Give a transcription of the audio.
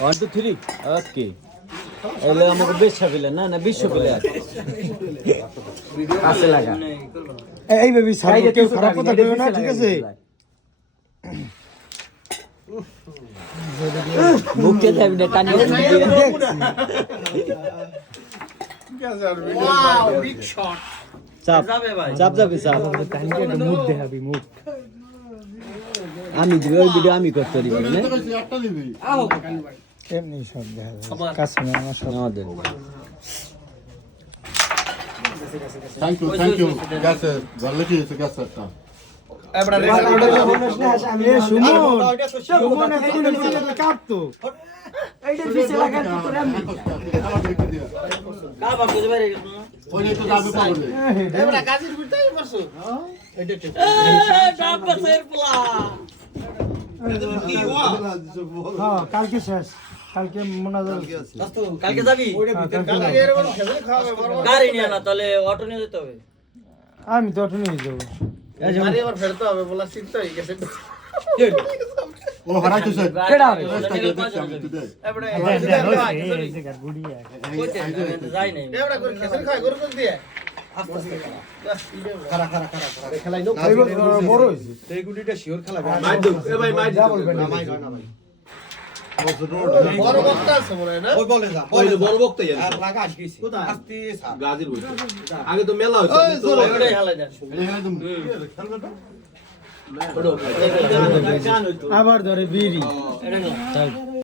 1 2 3 ওকে এলে আমাকে বেশা পেলে না না 20 পেলে আছে লাগা এই বেবি সাইড কেউ খারাপ কথা কইও না ঠিক আছে মুখে যাবি না টানি ওয়াও বিগ শট চাপ যাবে ভাই চাপ যাবে চাপ টানিকে একটু মুখ দেখাবি মুখ আমি দিবি ওই ভিডিও আমি করতে দিব না একটা দিবি আও কানি ভাই এমনি সব দেখা যায় কাছে না আমার সব আমাদের থ্যাংক ইউ গেছে জানলে কি হয়েছে গেছে একটা এবড়া রে এ সুমন একদিন মুড়ি কাটতো এইটা পিছে লাগা তো তোর এমনি কাবা বুঝে বাইরে গেছ ওই তো যাবে পাবলে এবড়া গাজির বিটাই মারছো এইটা ঠিক ডাব্বা সের পোলা কি ওয়া হ্যাঁ কালকে শেষ কালকে মোনাজাত দোস্ত কালকে যাবি কালকে এর বড় খেজুর খাওয়াবে বড় গাড়ি নিয়ে না তাহলে অটো নিয়ে যেতে হবে আমি তো অটো নিয়ে যাবো গাড়ি আবার ফেরতে হবে বলা চিন্তা হয়ে গেছে ও হারাইতেছে কেডা রে এবড়া এই জায়গা গুড়ি যাই নাই এবড়া করে খেজুর খায় গরু কোন দিয়ে আস্তে আস্তে খারা খারা খারা খেলাই নো বড় হইছে এই গুটিটা শিওর খেলা মাই দাও এ ভাই মাই দাও বলবেন না মাই না ভাই বড় বক্তা আছে মনে হয় না ওই বলে যা ওই বড় বক্তা জানি আর লাগা আসিস কোথায় আস্তে স্যার গাজীর বই আগে তো মেলা হইছে তো ওইটাই খেলা যায় আবার ধরে বিড়ি এটা